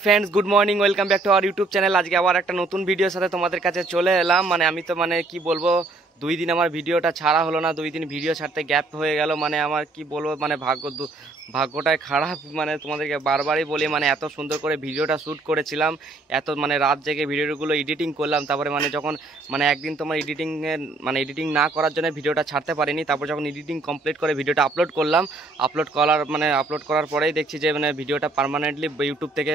Friends good morning welcome back to our YouTube channel. आज के आबार एक नतून भिडियोर साथे तुम्हादेर काछे चले एलाम। माने आमी तो माने कि बोलबो दुई दिन आमार भिडियोटा छाड़ा हलो ना, दुई दिन भिडियो छाड़ते ग्याप हो गेल। माने आमार कि बोलबो माने भाग्यटाই খারাপ। মানে তোমাদেরকে বারবারই বলি মানে এত সুন্দর করে ভিডিওটা শ্যুট করেছিলাম, এত মানে রাত জেগে ভিডিওগুলো এডিটিং করলাম। তারপরে মানে যখন মানে একদিন তোমার এডিটিং না করার জন্য ভিডিওটা ছাড়তে পারিনি। তারপর যখন এডিটিং কমপ্লিট করে ভিডিওটা আপলোড করলাম, আপলোড করার পরেই দেখছি যে মানে ভিডিওটা পার্মানেন্টলি ইউটিউব থেকে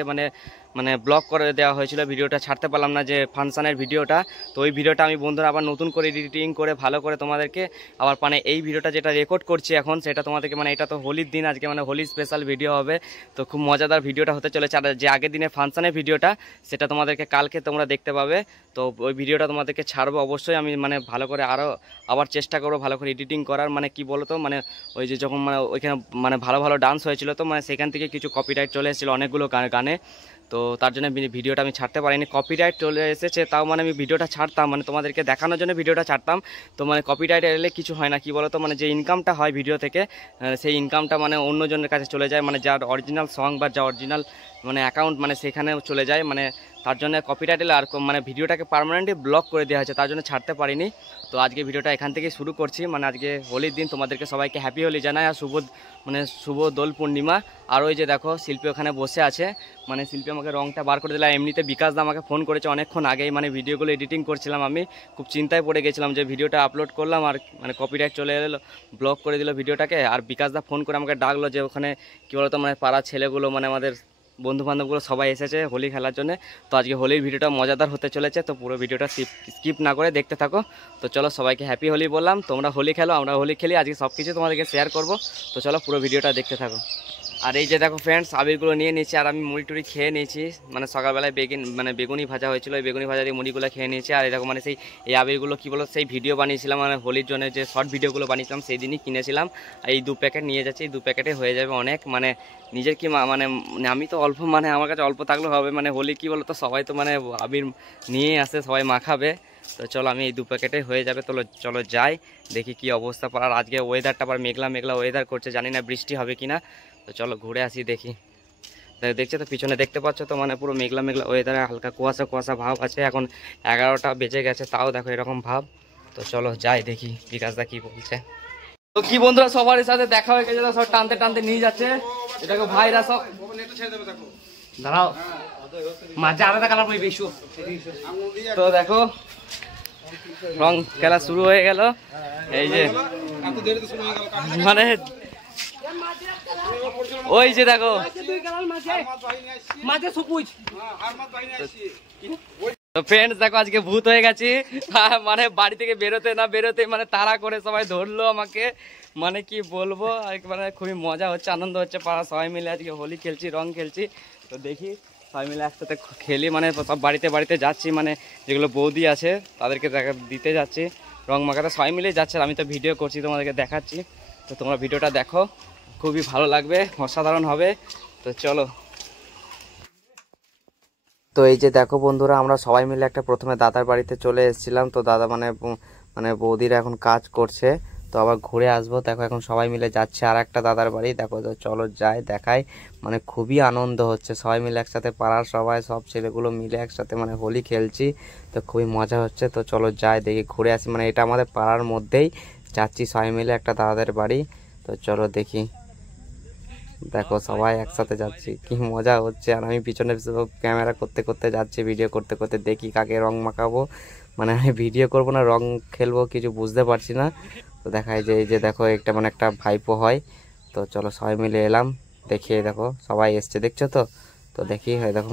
মানে ব্লক করে দেওয়া হয়েছিল। ভিডিওটা ছাড়তে পারলাম না, যে ফাংশনের ভিডিওটা। তো ওই ভিডিওটা আমি বন্ধুরা আবার নতুন করে এডিটিং করে ভালো করে তোমাদেরকে আবার মানে এই ভিডিওটা যেটা রেকর্ড করছি এখন, সেটা তোমাদেরকে মানে এটা তো হোলির দিন, আজকে মানে হোলি স্পেশাল ভিডিও হবে। তো খুব মজাদার ভিডিওটা হতে চলেছে। আর যে আগের দিনের ফাংশনের ভিডিওটা সেটা তোমাদেরকে কালকে তোমরা দেখতে পাবে। তো ওই ভিডিওটা তোমাদেরকে ছাড়বো অবশ্যই। আমি মানে ভালো করে আবার চেষ্টা করবো ভালো করে এডিটিং করার। মানে কি বলো তো, মানে ওই যে যখন মানে ওইখানে মানে ভালো ভালো ডান্স হয়েছিল, তো মানে সেখান থেকে কিছু কপিরাইট চলে এসেছিলো অনেকগুলো গানে। তো তার জন্য ভিডিওটা আমি ছাড়তে পারিনি, কপিরাইট চলে এসেছে। তাও মানে আমি ভিডিওটা ছাড়তাম, মানে তোমাদেরকে দেখানোর জন্য ভিডিওটা ছাড়তাম। তো মানে কপিরাইট এলে কিছু হয় না, কি বলো তো, মানে যে ইনকামটা হয় ভিডিও থেকে সেই ইনকামটা মানে অন্যজনের কাছে চলে যায়, মানে যার অরিজিনাল সং বা যা অরিজিনাল মানে অ্যাকাউন্ট মানে সেখানেও চলে যায়। মানে তার জন্য কপিরাইট এলে আর মানে ভিডিওটাকে পার্মানেন্টলি ব্লক করে দেওয়া হয়েছে, তার জন্য ছাড়তে পারিনি। তো আজকে ভিডিওটা এখান থেকে শুরু করছি। মানে আজকে হোলির দিন, তোমাদেরকে সবাইকে হ্যাপি হোলি জানাই আর শুভ দোল পূর্ণিমা। আর ওই যে দেখো শিল্পী ওখানে বসে আছে, মানে শিল্পী আমাকে রংটা বার করে দিলাম। এমনিতে বিকাশ দা আমাকে ফোন করেছে অনেকক্ষণ আগেই, মানে ভিডিওগুলো এডিটিং করছিলাম, আমি খুব চিন্তায় পড়ে গেছিলাম যে ভিডিওটা আপলোড করলাম আর মানে কপিরাইট চলে এলো, ব্লক করে দিল ভিডিওটাকে। আর বিকাশ দা ফোন করে আমাকে ডাকলো যে ওখানে কী বলতো মানে পাড়ার ছেলেগুলো মানে আমাদের বন্ধুবান্ধবগুলো সবাই এসেছে হোলি খেলার জন্য। তো আজকে হোলির ভিডিওটা মজাদার হতে চলেছে, তো পুরো ভিডিওটা স্কিপ না করে দেখতে থাকো। তো চলো সবাইকে হ্যাপি হোলি বললাম, তোমরা হোলি খেলো, আমরা হোলি খেলি, আজকে সব কিছু তোমাদেরকে শেয়ার করবো। তো চলো পুরো ভিডিওটা দেখতে থাকো। আর এই যে দেখো ফ্রেন্ডস, আবিরগুলো নিয়ে নিয়েছি আর আমি মুড়ি টুড়ি খেয়ে নিয়েছি। মানে সকালবেলায় বেগুনি ভাজা হয়েছিল, ওই বেগুনি ভাজা দিয়ে মুড়িগুলো খেয়ে নিয়েছি। আর এরকম মানে এই আবিরগুলো কী বলো, সেই ভিডিও বানিয়েছিলাম মানে হোলির জন্য, যে শর্ট ভিডিওগুলো বানিয়েছিলাম সেই দিনই কিনেছিলাম। আর এই 2 প্যাকেট নিয়ে যাচ্ছি, এই 2 প্যাকেটে হয়ে যাবে অনেক। মানে নিজের কি মানে আমি তো অল্প, মানে আমার কাছে অল্প থাকলেও হবে। মানে হোলি কী বলো তো, সবাই তো মানে আবির নিয়ে আসে, সবাই মাখাবে। তো চলো আমি এই 2 প্যাকেটে হয়ে যাবে। তো চলো যাই দেখি কি অবস্থা। আর আজকে ওয়েদারটা আবার মেঘলা মেঘলা ওয়েদার করছে, জানি না বৃষ্টি হবে কিনা। তো চলো ঘুরে আসি দেখি। দেখছো তো পিছনে দেখতে পাচ্ছ তো, মানে পুরো মেঘলা মেঘলা ওয়েদারে হালকা কুয়াশা কুয়াশা ভাব আছে। এখন 11টা বেজে গেছে, তাও দেখো এরকম ভাব। তো চলো যাই দেখি বিকাশদা কি বলছে। তো কি বন্ধুরা, সবার সাথে দেখা হয়ে গেছে, সব টানতে টানতে নিয়ে যাচ্ছে। দেখো ভাইরা সব দাঁড়াও, মাঝে আলাদা কালার বই বেশু। তো দেখো রং খেলা শুরু হয়ে গেল। এই যে মানে ওই যে দেখো তো ফ্রেন্ডস দেখো আজকে ভূত হয়ে গেছি। মানে বাড়ি থেকে বেরোতে না বেরোতে মানে তাড়া করে সবাই ধরলো আমাকে। মানে কি বলবো, মানে খুবই মজা হচ্ছে, আনন্দ হচ্ছে, পাড়া সবাই মিলে আজকে হোলি খেলছি, রং খেলছি। তো দেখি সবাই মিলে একসাথে খেলি, মানে সব বাড়িতে বাড়িতে যাচ্ছি, মানে যেগুলো বৌদি আছে তাদেরকে দিতে যাচ্ছি রং মাখাতে, সবাই মিলে যাচ্ছে। আমি তো ভিডিও করছি, তোমাদেরকে দেখাচ্ছি। তো তোমরা ভিডিওটা দেখো, খুবই ভালো লাগবে, অসাধারণ হবে। তো চলো। তো এই যে দেখো বন্ধুরা, আমরা সবাই মিলে একটা প্রথমে দাদার বাড়িতে চলে এসেছিলাম। তো দাদা মানে বৌদিরা এখন কাজ করছে, তো আবার ঘুরে আসবো। দেখো এখন সবাই মিলে যাচ্ছে আর একটা দাদার বাড়ি। দেখো তো চলো যাই দেখাই। মানে খুবই আনন্দ হচ্ছে, সবাই মিলে একসাথে, পাড়ার সব ছেলেগুলো মিলে একসাথে মানে হোলি খেলছি। তো খুবই মজা হচ্ছে। তো চলো যাই দেখি ঘুরে আসি। মানে এটা আমাদের পাড়ার মধ্যেই যাচ্ছি সবাই মিলে একটা দাদাদের বাড়ি। তো চলো দেখি, দেখো সবাই একসাথে যাচ্ছি, কি মজা হচ্ছে। আর আমি পিছনে ক্যামেরা করতে করতে যাচ্ছি, ভিডিও করতে করতে, দেখি কাকে রং মাখাবো। মানে আমি ভিডিও করবো না রং খেলবো কিছু বুঝতে পারছি না। তো দেখায় যে এই যে দেখো একটা ভাইপো হয়। তো চলো সবাই মিলে এলাম, দেখি দেখো সবাই এসছে, দেখছো তো। তো দেখি হয় দেখো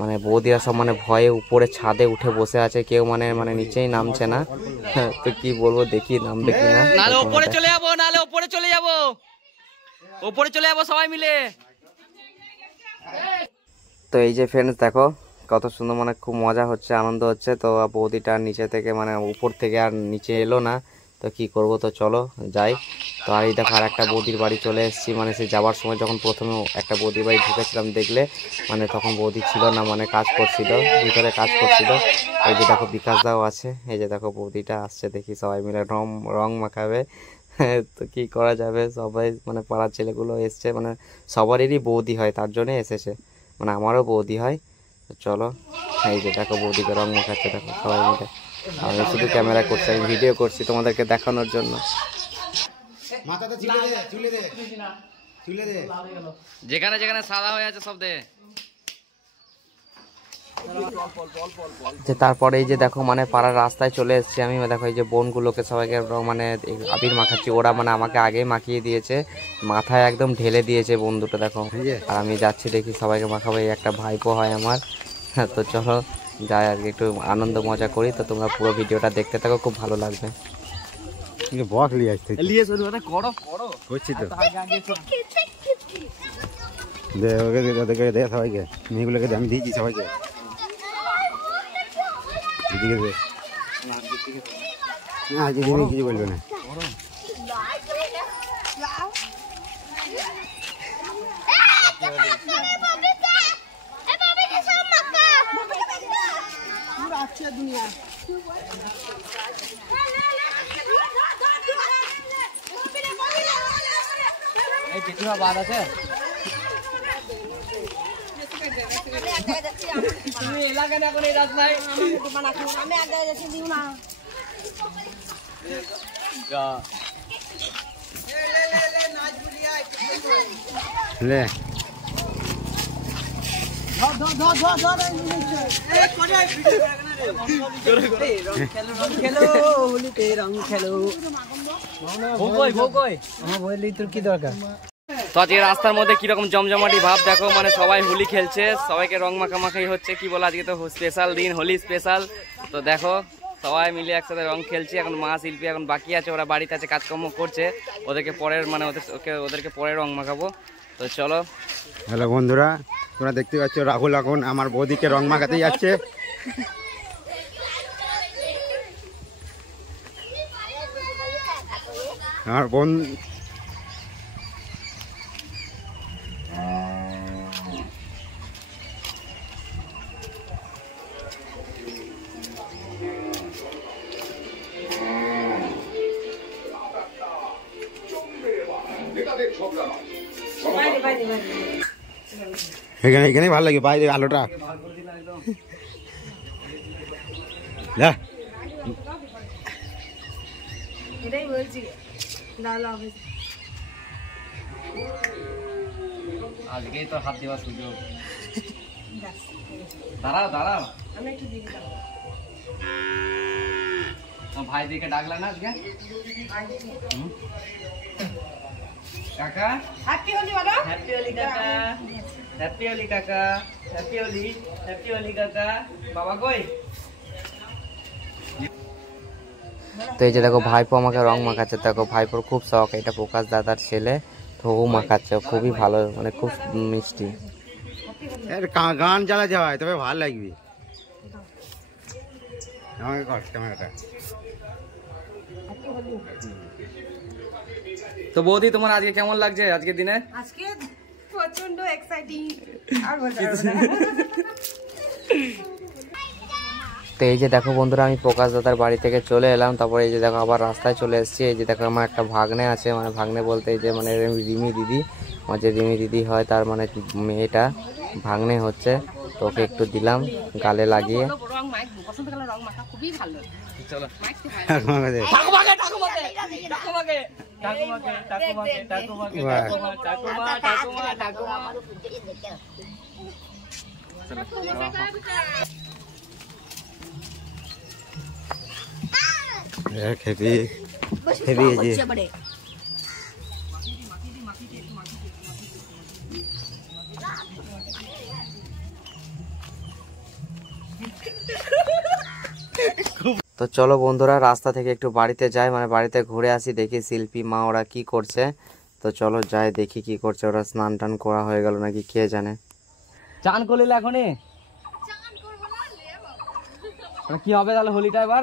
মানে বৌদিরা সব মানে ভয়ে উপরে ছাদে উঠে বসে আছে, কেউ মানে নিচেই নামছে না। তো কি বলবো, দেখি নামবে কিনা। নালে উপরে চলে যাবো, নালে উপরে চলে যাবো, উপরে চলে যাবো সবাই মিলে। তো এই যে ফ্রেন্ডস দেখো কত সুন্দর, মানে খুব মজা হচ্ছে, আনন্দ হচ্ছে। তো বৌদিটা নিচে থেকে মানে উপর থেকে আর নিচে এলো না। তো কি করব, তো চলো যাই। তো আর এই দেখো আর একটা বৌদির বাড়ি চলে এসেছি। মানে সে যাওয়ার সময় যখন প্রথমে একটা বৌদির বাড়ি ঢুকেছিলাম দেখলে, মানে তখন বৌদি ছিল না, মানে কাজ করছিল, ভিতরে কাজ করছিল। এই যে দেখো বিকাশ দাও আছে, এই যে দেখো বৌদিটা আসছে, দেখি সবাই মিলে রং মাখাবে। তো কি করা যাবে, সবাই মানে পাড়ার ছেলেগুলো এসছে, মানে সবারই বৌদি হয় তার জন্য এসেছে। মানে আমারও বৌদি হয়। তো চলো, এই যে দেখো বৌদিকে রং মাখাচ্ছে, দেখো সবাই মিলে। আমি শুধু ক্যামেরা করছি, আমি ভিডিও করছি তোমাদেরকে দেখানোর জন্য। যেখানে যেখানে সাদা হয়ে আছে সব দে। তারপরে এই যে দেখো মানে পাড়ার রাস্তায় চলে এসেছি আমি। দেখো এই যে বোনগুলোকে সবাইকে মানে আবির মাখাচ্ছি। ওরা মানে আমাকে আগেই মাখিয়ে দিয়েছে, মাথায় একদম ঢেলে দিয়েছে বোন দুটো দেখো। আর আমি যাচ্ছি দেখি সবাইকে মাখাবো, এই একটা ভাইপো হয় আমার। তো চলো যাই আর একটু আনন্দ মজা করি। তো তোমরা পুরো ভিডিওটা দেখতে থাকো, খুব ভালো লাগবে। বক লিয়ে আসতে করছি তো, দে ওকে দে সবাইকে, মেয়েগুলোকে আমি দিয়েছি সবাইকে। দিদিকে দে না, দিদি কিছু বলবে না। বাদ আছে তুমি এলাকা না করে রাস্তায় আমি আগে যাচ্ছি দিও না লে তো আজকে রাস্তার মধ্যে কিরকম জমজমাটি ভাব দেখো, মানে সবাই হোলি খেলছে, সবাইকে রং মাখামাখাই হচ্ছে। কি বলো, আজকে তো স্পেশাল দিন, হোলি স্পেশাল। তো দেখো সবাই মিলে একসাথে রং খেলছি। এখন মা শিল্পী এখন বাকি আছে, ওরা বাড়িতে আছে, কাজকর্ম করছে। ওদেরকে পরের মানে ওদেরকে পরে রং মাখাবো। তো চলো। হ্যালো বন্ধুরা, তোমরা দেখতে পাচ্ছ রাহুল এখন আমার বৌদিকে রং মাখাতে যাচ্ছে। আমার বোন এখানে এখানে ভালো লাগে, বাইরে আলোটা এটাই বলছি আজকেই তো হাত দেওয়ার সুযোগ। দাঁড়াও দাঁড়াও, আমি একটু দিই ভাই দিকে ডাকলা না আজকে? কাকা হ্যাপি হোলি বাবা, হ্যাপি হোলি কাকা, হ্যাপি হোলি কাকা, হ্যাপি হোলি, হ্যাপি হোলি কাকা। বাবা কই? তো এই যে দেখো ভাইপো আমাকে রং মাখাচ্ছে। দেখো ভাইপোর খুব শখ, এটা প্রকাশ দাদার ছেলে, তো ও মাখাচ্ছে, খুবই ভালো, মানে খুব মিষ্টি। গান চালা যাওয়ায় তবে ভালো লাগবে। আমাকে কর ক্যামেরাটা। তো বৌদি তোমার আজকে কেমন লাগছে আজকের দিনে? আজকে প্রচন্ড এক্সাইটিং আর বলতে পারবো না। তো এই যে দেখো বন্ধুরা, আমি প্রকাশ দাদার বাড়ি থেকে চলে এলাম। তারপরে এই যে দেখো আবার রাস্তায় চলে এসেছি। এই যে দেখো আমার একটা ভাগ্নে আছে, মানে ভাগ্নে বলতে এই যে মানে রিমি দিদি, আমার যে রিমি দিদি হয় তার মানে মেয়েটা ভাগ্নে হচ্ছে। তো ওকে একটু দিলাম গালে লাগিয়ে। রং মাইক বসন্তকালে রং মাখা খুবই ভালো। চলো মাইকতে ভাই ঠাকুমাকে ঠাকুমাকে ঠাকুমাকে ঠাকুমাকে ঠাকুমাকে ঠাকুমাকে ঠাকুমাকে ঠাকুমা ঠাকুমা ঠাকুমা খেপি খেপি যে তো চলো বন্ধুরা, রাস্তা থেকে একটু বাড়িতে যাই, মানে বাড়িতে ঘুরে আসি, দেখি শিল্পী মা ওরা কি করছে। তো চলো যাই দেখি কি করছে ওরা। স্নান টান করা হয়ে গেল নাকি কে জানে। চান করলিল এখনই? কি হবে তাহলে হোলিটা এবার?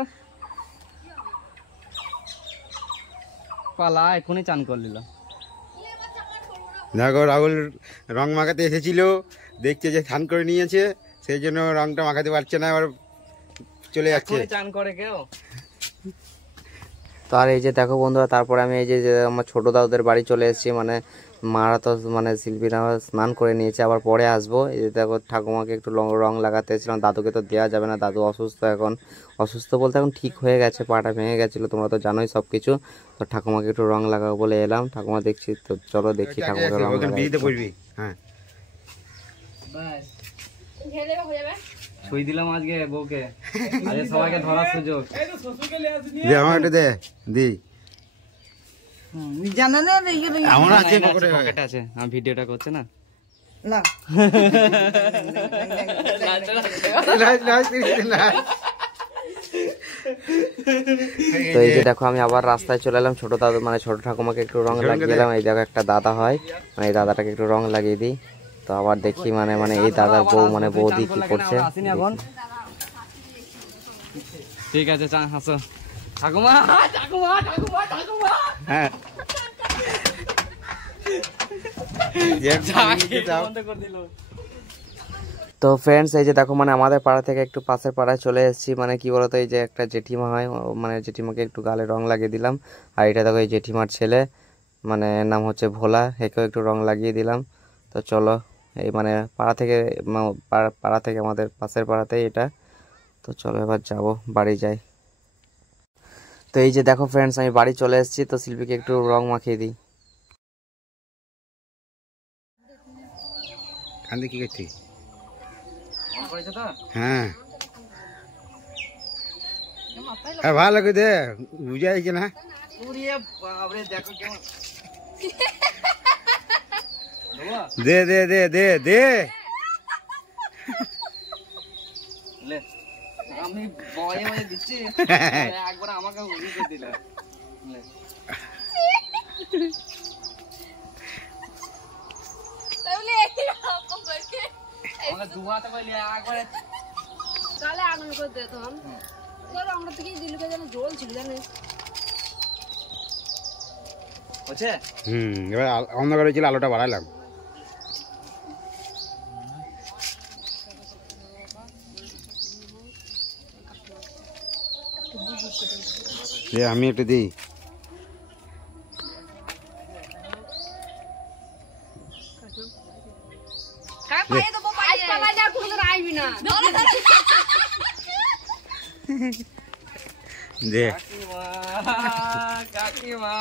পালা এখনই চান করলিল। দেখো রাহুল রং মাখাতে এসেছিল, দেখছে যে স্নান করে নিয়েছে, সেই জন্য রংটা মাখাতে পারছে না, এবার চলে যাচ্ছে। চান করে কেউ? তো আর এই যে দেখো বন্ধুরা, তারপরে আমি এই যে আমার ছোট দাদুদের বাড়ি চলে এসেছি, মানে মারা তো মানে শিল্পীরা স্নান করে নিয়েছে, আবার পরে আসবো। এই যে দেখো ঠাকুমাকে একটু রং লাগাতে এসেছিলাম, দাদুকে তো দেওয়া যাবে না, দাদু অসুস্থ এখন। অসুস্থ বলতে এখন ঠিক হয়ে গেছে, পাটা ভেঙে গেছিলো, তোমরা তো জানোই সব কিছু। তো ঠাকুমাকে একটু রং লাগাবো বলে এলাম, ঠাকুমা দেখছি তো চলো দেখি ঠাকুমাকে রং লাগাই। হ্যাঁ ছুঁই দিলাম আজকে বউকে, আজকে সবাইকে ধরার সুযোগ। আমার একটা দে দি জানো না আমার আছে পকেটে আছে, আমি ভিডিওটা করছে না। না তো এই যে দেখো আমি আবার রাস্তায় চলে এলাম, ছোট দাদু মানে ছোট ঠাকুমাকে একটু রং লাগিয়ে দিলাম। এই দেখো একটা দাদা হয়, মানে এই দাদাটাকে একটু রং লাগিয়ে দিই। তো আবার দেখি মানে এই দাদার বউ মানে বৌদি কি করছে। ঠিক আছে চা হাসো ঠাকুমা, ঠাকুমা ঠাকুমা ঠাকুমা। হ্যাঁ তো ফ্রেন্ডস এই যে দেখো মানে আমাদের পাড়া থেকে একটু পাশের পাড়ায় চলে এসেছি। মানে কি বলতো, এই যে একটা জেঠিমা হয়, মানে জেঠিমাকে একটু গালে রং লাগিয়ে দিলাম। আর এটা দেখো এই জেঠিমার ছেলে, মানে নাম হচ্ছে ভোলা, একেও একটু রং লাগিয়ে দিলাম। তো চলো এই মানে পাড়া থেকে আমাদের পাশের পাড়াতেই এটা। তো চলো এবার যাবো, বাড়ি যাই। তো এই যে দেখো ফ্রেন্ডস আমি বাড়ি চলে এসেছি। তো শিল্পীকে একটু রং মাখিয়ে দিই। কান্দে কি করছিস? হ্যাঁ ভালো করে দে, বুঝাই কি না? দে দে দে দে দে আমি বয়ে বয়ে দিচ্ছি, একবার আমাকে উড়িয়ে দিলে। আমাকে দুয়াতে কইলে একবারে তাহলে আগুন করে দে তখন। ধর আমরা থেকে দিলকে যেন জল ছিল জানিস। হচ্ছে এবার অন্ধকারে ছিল, আলোটা বাড়ালাম। আমি একটু দিই। দে কাকিমা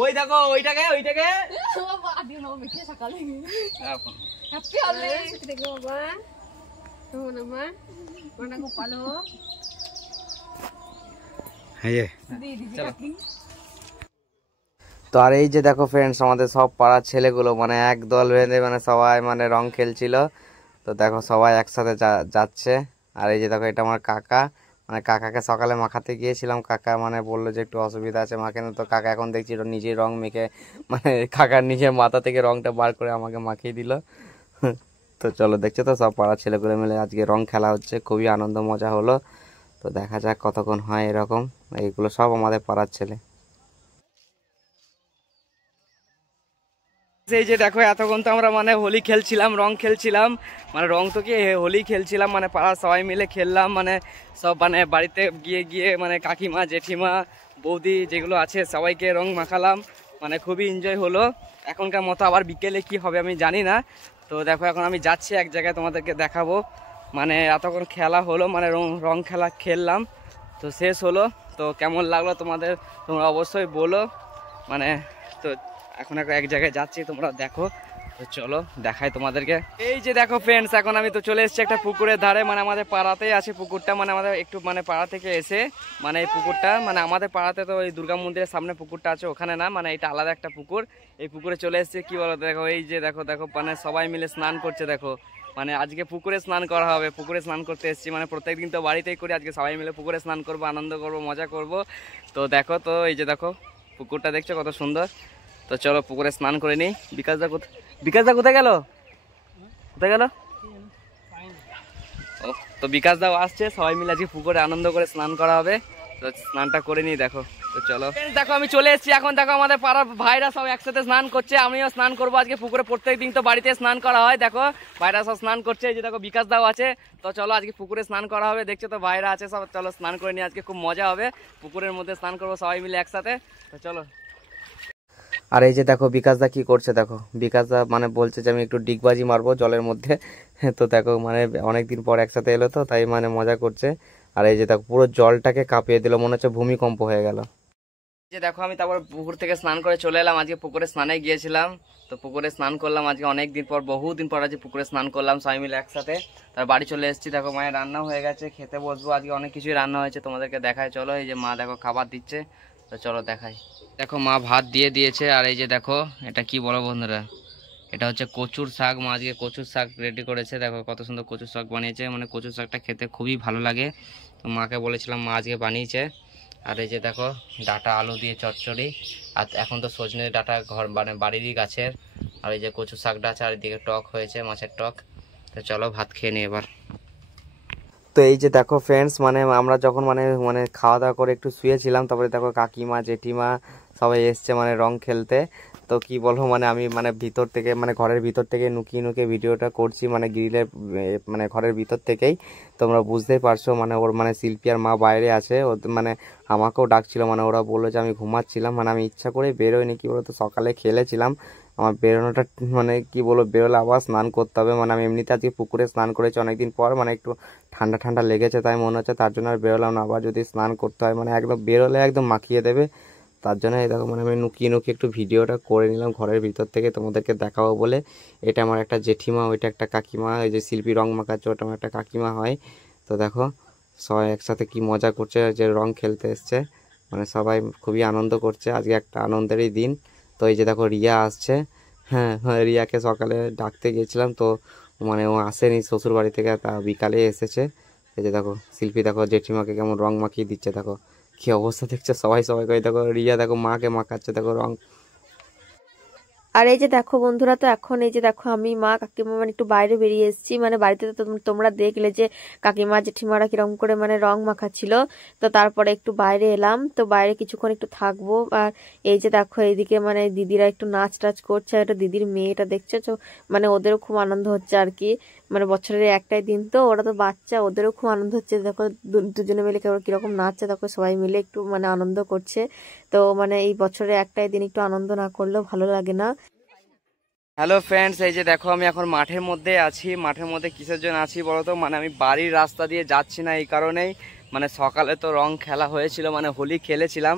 ওই দেখো ওইটাকে তো আর এই যে দেখো ফ্রেন্ডস আমাদের সব পাড়ার ছেলেগুলো মানে এক দল বেঁধে মানে সবাই মানে রং খেলছিল। তো দেখো সবাই একসাথে যাচ্ছে। আর এই যে দেখো এটা আমার কাকা, মানে কাকাকে সকালে মাখাতে গিয়েছিলাম, কাকা মানে বললো যে একটু অসুবিধা আছে মাখে না। তো কাকা এখন দেখছি নিজেই রং মেখে মানে কাকার নিজের মাথা থেকে রংটা বার করে আমাকে মাখিয়ে দিল। তো চলো দেখছো তো সব পাড়ার ছেলেগুলো মিলে আজকে রং খেলা হচ্ছে, খুবই আনন্দ মজা হলো। তো দেখা যাক কতক্ষণ হয় এরকম। এইগুলো সব আমাদের পাড়ার ছেলে। এই যে দেখো এতক্ষণ তো আমরা মানে হোলি খেলছিলাম, রং খেলছিলাম, মানে রং তো কি হোলি খেলছিলাম, মানে পাড়ার সবাই মিলে খেললাম। মানে সব মানে বাড়িতে গিয়ে গিয়ে মানে কাকিমা জেঠিমা বৌদি যেগুলো আছে সবাইকে রং মাখালাম, মানে খুবই এনজয় হলো। এখনকার মতো আবার বিকেলে কি হবে আমি জানি না। তো দেখো এখন আমি যাচ্ছি এক জায়গায়, তোমাদেরকে দেখাবো। মানে এতক্ষণ খেলা হলো, মানে রং খেলা খেললাম, তো শেষ হলো। তো কেমন লাগলো তোমরা অবশ্যই বলো। মানে তো এখন এক জায়গায় যাচ্ছি, তোমরা দেখো। তো চলো দেখাই তোমাদেরকে। এই যে দেখো ফ্রেন্ডস এখন আমি তো চলে এসেছি একটা পুকুরের ধারে, মানে আমাদের পাড়াতেই আছে পুকুরটা, মানে আমাদের একটু মানে পাড়া থেকে এসে মানে এই পুকুরটা মানে আমাদের পাড়াতে তো ওই দুর্গা মন্দিরের সামনে পুকুরটা আছে, ওখানে না, মানে এটা আলাদা একটা পুকুর। এই পুকুরে চলে এসেছি, কি বলো দেখো এই যে দেখো মানে সবাই মিলে স্নান করছে দেখো। মানে আজকে পুকুরে স্নান করা হবে, পুকুরে স্নান করতে এসেছি, মানে প্রত্যেকদিন তো বাড়িতেই করি, আজকে সবাই মিলে পুকুরে স্নান করবো, আনন্দ করবো, মজা করব। তো দেখো তো এই যে দেখো পুকুরটা দেখছো কত সুন্দর। তো চলো পুকুরে স্নান করে নিই। বিকাশদা কোথায় গেল? ও তো বিকাশদাও আসছে, সবাই মিলে আজকে পুকুরে আনন্দ করে স্নান করা হবে। তো স্নানটা করে নিই দেখো। তো চলো দেখো আমি চলে এসেছি এখন। দেখো আমাদের পাড়ার ভাইরা সব একসাথে স্নান করছে, আমিও স্নান করবো আজকে পুকুরে। প্রত্যেকদিন তো বাড়িতে স্নান করা হয়, দেখো ভাইরা সব স্নান করছে। এই যে দেখো বিকাশ দাও আছে, তো চলো আজকে পুকুরে স্নান করা হবে। দেখছো তো ভাইরা আছে সব, চলো স্নান করে নিয়ে আজকে খুব মজা হবে। পুকুরের মধ্যে স্নান করবো সবাই মিলে একসাথে, তো চলো। আর এই যে দেখো বিকাশ দা কি করছে, দেখো বিকাশ দা মানে বলছে যে আমি একটু ডিগবাজি মারবো জলের মধ্যে। তো দেখো মানে অনেকদিন পর একসাথে এলো তো তাই মানে মজা করছে। আর এই যে দেখো পুরো জলটাকে কাঁপিয়ে দিল, মনে হচ্ছে ভূমিকম্প হয়ে গেল। যে দেখো আমি তারপর পুকুর থেকে স্নান করে চলে এলাম। আজকে পুকুরে স্নানে গিয়েছিলাম, তো পুকুরে স্নান করলাম আজকে অনেকদিন পর, বহুদিন পর আজকে পুকুরে স্নান করলাম সবাই মিলে একসাথে। তার বাড়ি চলে এসেছি, দেখো মায়ের রান্না হয়ে গেছে, খেতে বসবো। আজকে অনেক কিছুই রান্না হয়েছে, তোমাদেরকে দেখায় চলো। এই যে মা দেখো খাবার দিচ্ছে, তো চলো দেখাই। দেখো মা ভাত দিয়ে দিয়েছে, আর এই যে দেখো এটা কি বলো বন্ধুরা, এটা হচ্ছে কচুর শাক। মা আজকে কচুর শাক রেডি করেছে, দেখো কত সুন্দর কচুর শাক বানিয়েছে। মানে কচুর শাকটা খেতে খুবই ভালো লাগে, তো মাকে বলেছিলাম মা আজকে বানিয়েছে। আর এই যে দেখো ডাটা আলু দিয়ে চচ্চড়ি, আর এখন তো সজনে ডাটা ঘর মানে বাড়িরই গাছের। আর এই যে কচু শাকটা আছে, আর এদিকে টক হয়েছে, মাছের টক। তো চলো ভাত খেয়ে নিই এবার। তো এই যে দেখো ফ্রেন্ডস, মানে আমরা যখন মানে মানে খাওয়া দাওয়া করে একটু শুয়েছিলাম, তারপরে দেখো কাকিমা জেঠিমা সবাই এসছে মানে রং খেলতে। তো কি বলবো, মানে আমি মানে ভিতর থেকে মানে ঘরের ভিতর থেকে নুকিয়ে নুকিয়ে ভিডিওটা করছি, মানে গ্রিলের মানে ঘরের ভিতর থেকেই। তোমরা বুঝতেই পারছো, মানে ওর মানে শিল্পী আর মা বাইরে আছে, ও মানে আমাকেও ডাকছিল, মানে ওরা বললো যে আমি ঘুমাচ্ছিলাম, মানে আমি ইচ্ছা করে বেরোয়নি। কি বলতো সকালে খেলেছিলাম, আমার বেরোনোটা মানে কি বলবো, বেরোলে আবার স্নান করতে হবে। মানে আমি এমনিতে আজকে পুকুরে স্নান করেছি অনেকদিন পর, মানে একটু ঠান্ডা ঠান্ডা লেগেছে তাই মনে হচ্ছে, তার জন্য আর বেরোলাম না। আবার যদি স্নান করতে হয় মানে একদম বেরোলে একদম মাখিয়ে দেবে, তার জন্য এই দেখো মানে আমি নুকিয়ে নুকিয়ে একটু ভিডিওটা করে নিলাম ঘরের ভিতর থেকে, তোমাদেরকে দেখাবো বলে। এটা আমার একটা জেঠিমা, ওইটা একটা কাকিমা, এই যে শিল্পী রং মাখাচ্ছে ওটা আমার একটা কাকিমা হয়। তো দেখো সবাই একসাথে কি মজা করছে, যে রং খেলতে এসছে, মানে সবাই খুবই আনন্দ করছে। আজকে একটা আনন্দেরই দিন। তো এই যে দেখো রিয়া আসছে, হ্যাঁ হ্যাঁ রিয়াকে সকালে ডাকতে গিয়েছিলাম, তো মানে ও আসেনি শ্বশুর বাড়ি থেকে, তা বিকালে এসেছে। এই যে দেখো শিল্পী দেখো জেঠিমাকে কেমন রং মাখিয়ে দিচ্ছে, দেখো কি অবস্থা দেখছে, সবাই সবাইকে। দেখো রিয়া দেখো মাকে মাখাচ্ছে, দেখো রং। আর এই যে দেখো বন্ধুরা, তো এখন এই যে দেখো আমি মা কাকিমা মানে একটু বাইরে বেরিয়ে এসেছি। মানে বাড়িতে তো তোমরা দেখলে যে কাকিমা জেঠিমারা কিরকম করে মানে রং মাখাচ্ছিল। তো তারপরে একটু বাইরে এলাম, তো বাইরে কিছুক্ষণ একটু থাকবো। আর এই যে দেখো এইদিকে মানে দিদিরা একটু নাচ টাচ করছে, একটা দিদির মেয়েটা দেখছে, তো মানে ওদেরও খুব আনন্দ হচ্ছে আর কি। মানে বছরের একটাই দিন তো, ওরা তো বাচ্চা, ওদেরও খুব আনন্দ হচ্ছে। দেখো দুজনে মিলে কিরকম নাচছে, দেখো সবাই মিলে একটু মানে আনন্দ করছে। তো মানে এই বছরে একটাই দিন একটু আনন্দ না করলেও ভালো লাগে না। হ্যালো ফ্রেন্ডস, এই যে দেখো আমি এখন মাঠের মধ্যে আছি। মাঠের মধ্যে কিসের জন্য আছি বলো তো, মানে আমি বাড়ির রাস্তা দিয়ে যাচ্ছি না এই কারণেই, মানে সকালে তো রং খেলা হয়েছিল, মানে হোলি খেলেছিলাম।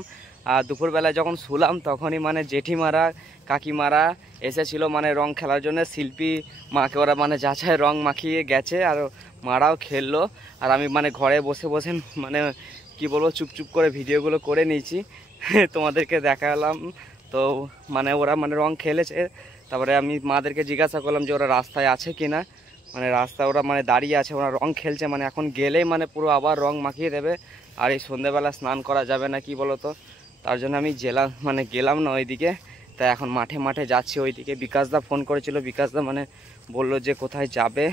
আর দুপুরবেলায় যখন শুলাম তখনই মানে জেঠিমারা কাকিমারা এসেছিলো মানে রং খেলার জন্য। শিল্পী মাকে ওরা মানে যাচাই রং মাখিয়ে গেছে, আর মারাও খেললো। আর আমি মানে ঘরে বসে বসে মানে কি বলবো চুপচুপ করে ভিডিওগুলো করে নিয়েছি, তোমাদেরকে দেখালাম। তো মানে ওরা মানে রং খেলেছে, তারপরে আমি মাদেরকে জিজ্ঞাসা করলাম যে ওরা রাস্তায় আছে কি না, মানে রাস্তায় ওরা মানে দাঁড়িয়ে আছে, ওরা রং খেলছে। মানে এখন গেলেই মানে পুরো আবার রং মাখিয়ে দেবে, আর এই সন্ধ্যেবেলা স্নান করা যাবে না কি বলো তো, তার জন্য আমি গেলাম না ওইদিকে। তাই এখন মাঠে মাঠে যাচ্ছি ওইদিকে। বিকাশদা ফোন করেছিল, বিকাশদা মানে বললো যে কোথায় যাবে।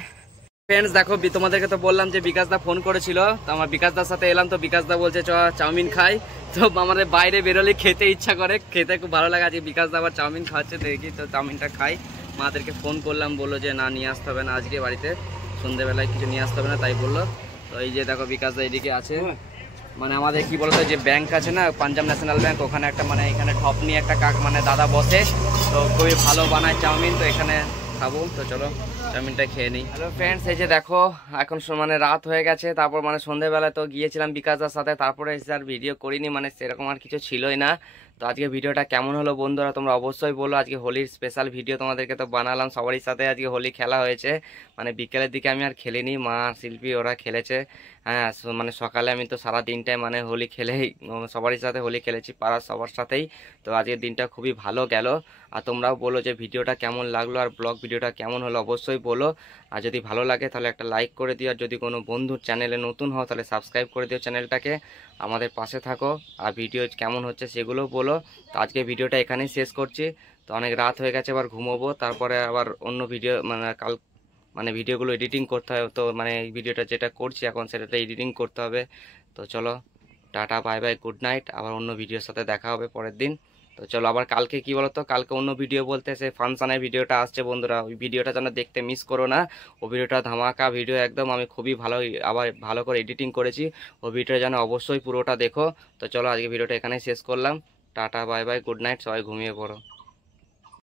ফ্রেন্ডস দেখো তোমাদেরকে তো বললাম যে বিকাশদা ফোন করেছিল, তো আমার বিকাশদার সাথে এলাম। তো বিকাশদা বলছে চ চাউমিন খাই, তো আমাদের বাইরে বেরোলে খেতে ইচ্ছা করে, খেতে খুব ভালো লাগে। আজকে বিকাশদা আবার চাউমিন খাচ্ছে, দেখি তো চাউমিনটা খাই। মাদেরকে ফোন করলাম, বললো যে না নিয়ে আসতে হবে না আজকে, বাড়িতে সন্ধ্যেবেলায় কিছু নিয়ে আসতে হবে না তাই বললো। তো এই যে দেখো বিকাশদা এদিকে আছে, মানে আমাদের কি বলতো যে ব্যাংক আছে না পাঞ্জাব ন্যাশনাল ব্যাংক, ওখানে একটা মানে এখানে ঠপ নিয়ে একটা মানে দাদা বসে, তো খুবই ভালো বানায় চাউমিন, তো এখানে খাবো। তো চলো চাউমিনটা খেয়ে নিই। হ্যালো ফ্রেন্ডস, এই যে দেখো এখন মানে রাত হয়ে গেছে, তারপর মানে সন্ধ্যেবেলা তো গিয়েছিলাম বিকাশদার সাথে, তারপরে এসে আর ভিডিও করিনি, মানে সেরকম আর কিছু ছিলই না। তো আজকে ভিডিওটা কেমন হলো বন্ধুরা তোমরা অবশ্যই বলো। আজকে হোলির স্পেশাল ভিডিও তোমাদেরকে তো বানালাম, সবারই সাথে আজকে হোলি খেলা হয়েছে। মানে বিকেলের দিকে আমি আর খেলিনি, মা শিল্পী ওরা খেলেছে। হ্যাঁ মানে সকালে আমি তো সারা দিনটাই মানে হোলি খেলেই সবারই সাথে হোলি খেলেছি, পাড়ার সবার সাথেই। তো আজকের দিনটা খুবই ভালো গেল। আর তোমরাও বলো যে ভিডিওটা কেমন লাগলো, আর ব্লগ ভিডিওটা কেমন হলো অবশ্যই বলো। আর যদি ভালো লাগে তাহলে একটা লাইক করে দিও, আর যদি কোনো বন্ধুর চ্যানেলে নতুন হও তাহলে সাবস্ক্রাইব করে দিও চ্যানেলটাকে, আমাদের পাশে থাকো। আর ভিডিও কেমন হচ্ছে সেগুলো বলো। তো আজকে ভিডিওটা এখানেই শেষ করছি, তো অনেক রাত হয়ে গেছে, এবার ঘুমোবো, তারপরে আবার অন্য ভিডিও মানে কাল মানে ভিডিওগুলো এডিটিং করতে হবে। তো মানে এই ভিডিওটা যেটা করছি এখন সেটাতে এডিটিং করতে হবে। তো চলো tata bye bye, good night. আবার অন্য ভিডিওর সাথে দেখা হবে পরের দিন। তো চলো আবার কালকে কি বলতো, কালকে অন্য ভিডিও বলতে সে ফাংশনের ভিডিওটা আসছে বন্ধুরা, ওই ভিডিওটা যেন দেখতে মিস করো না। ওই ভিডিওটা ধামাকা ভিডিও একদম, আমি খুবই ভালো আবার ভালো করে এডিটিং করেছি। ওই ভিডিওটা যেন অবশ্যই পুরোটা দেখো। তো চলো আজকে ভিডিওটা এখানেই শেষ করলাম। Tata bye bye, good night, সবাই ঘুমিয়ে পড়ো।